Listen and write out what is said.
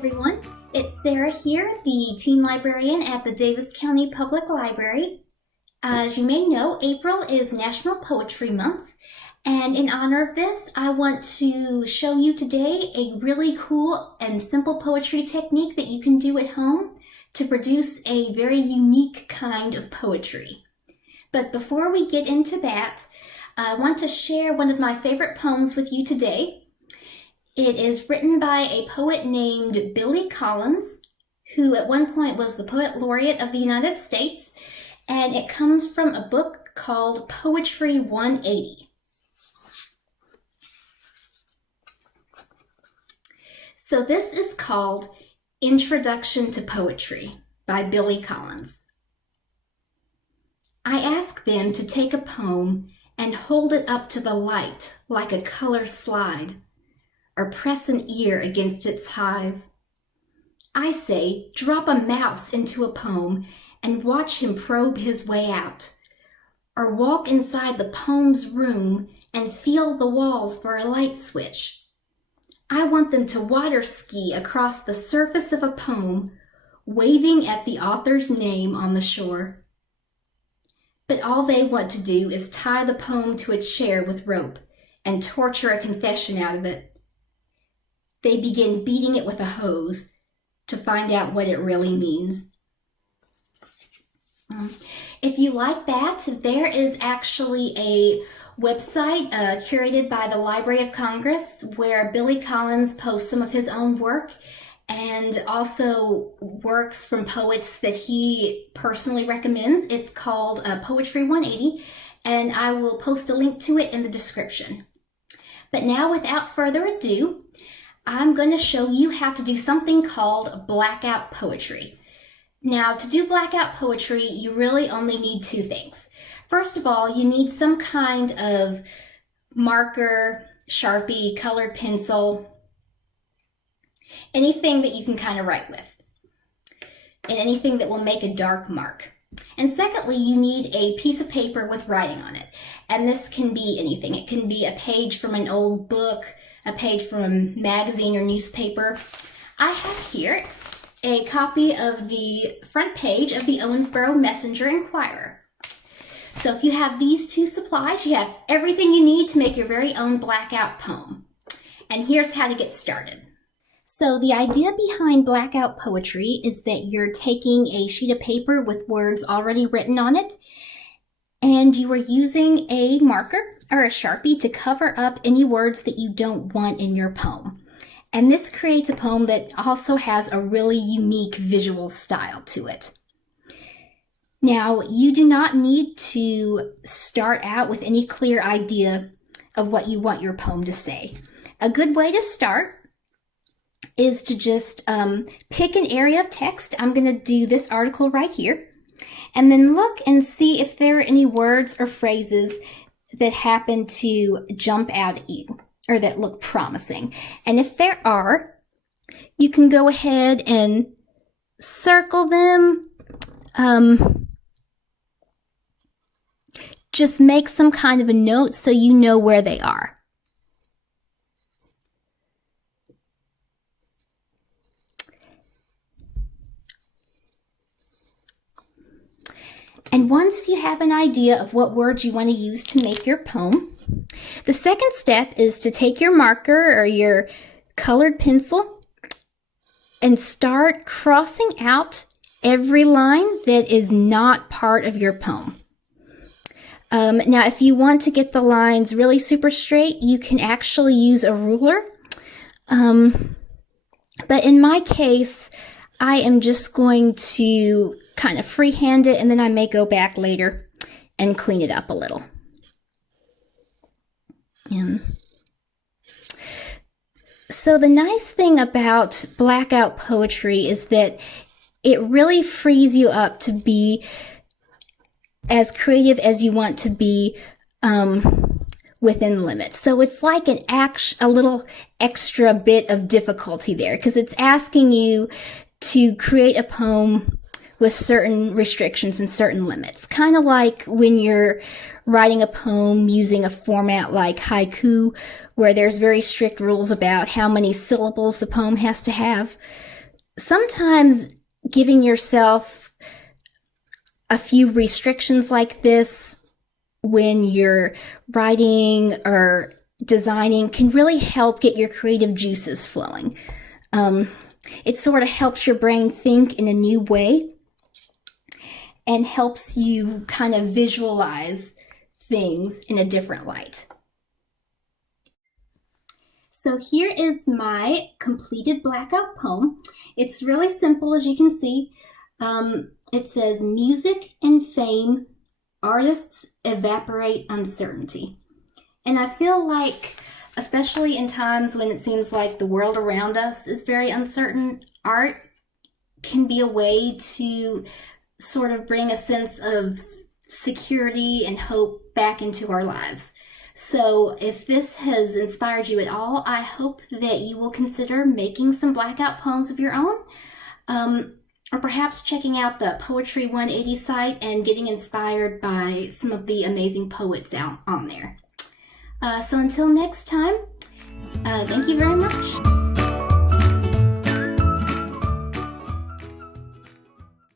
everyone. It's Sarah here, the teen librarian at the Davis County Public Library. As you may know, April is National Poetry Month, and in honor of this, I want to show you today a really cool and simple poetry technique that you can do at home to produce a very unique kind of poetry. But before we get into that, I want to share one of my favorite poems with you today. It is written by a poet named Billy Collins, who at one point was the Poet Laureate of the United States, and it comes from a book called Poetry 180. So this is called Introduction to Poetry by Billy Collins. I ask them to take a poem and hold it up to the light like a color slide, or press an ear against its hive. I say, drop a mouse into a poem and watch him probe his way out, or walk inside the poem's room and feel the walls for a light switch. I want them to water ski across the surface of a poem, waving at the author's name on the shore. But all they want to do is tie the poem to a chair with rope and torture a confession out of it. They begin beating it with a hose to find out what it really means. If you like that, there is actually a website curated by the Library of Congress where Billy Collins posts some of his own work and also works from poets that he personally recommends. It's called Poetry 180, and I will post a link to it in the description. But now, without further ado, I'm going to show you how to do something called blackout poetry. Now, to do blackout poetry, you really only need two things. First of all, you need some kind of marker, Sharpie, colored pencil, anything that you can kind of write with, and anything that will make a dark mark. And secondly, you need a piece of paper with writing on it. And this can be anything. It can be a page from an old book, a page from a magazine or newspaper. I have here a copy of the front page of the Owensboro Messenger-Inquirer. So if you have these two supplies, you have everything you need to make your very own blackout poem. And here's how to get started. So the idea behind blackout poetry is that you're taking a sheet of paper with words already written on it, and you are using a marker or a Sharpie to cover up any words that you don't want in your poem. And this creates a poem that also has a really unique visual style to it. Now, you do not need to start out with any clear idea of what you want your poem to say. A good way to start is to just pick an area of text. I'm going to do this article right here. And then look and see if there are any words or phrases that happen to jump out at you or that look promising. And if there are, you can go ahead and circle them. Just make some kind of a note so you know where they are. And once you have an idea of what words you want to use to make your poem, the second step is to take your marker or your colored pencil and start crossing out every line that is not part of your poem. Now, if you want to get the lines really super straight, you can actually use a ruler. But in my case, I am just going to kind of freehand it, and then I may go back later and clean it up a little. So the nice thing about blackout poetry is that it really frees you up to be as creative as you want to be within limits. So it's like a little extra bit of difficulty there, because it's asking you to create a poem with certain restrictions and certain limits. Kind of like when you're writing a poem using a format like haiku, where there's very strict rules about how many syllables the poem has to have. sometimes giving yourself a few restrictions like this when you're writing or designing can really help get your creative juices flowing. It sort of helps your brain think in a new way and helps you kind of visualize things in a different light. So here is my completed Blackout poem. It's really simple, as you can see. It says, music and fame, artists evaporate uncertainty. And I feel like, especially in times when it seems like the world around us is very uncertain, art can be a way to sort of bring a sense of security and hope back into our lives. So if this has inspired you at all, I hope that you will consider making some Blackout poems of your own, or perhaps checking out the Poetry 180 site and getting inspired by some of the amazing poets out on there. So until next time, thank you very much.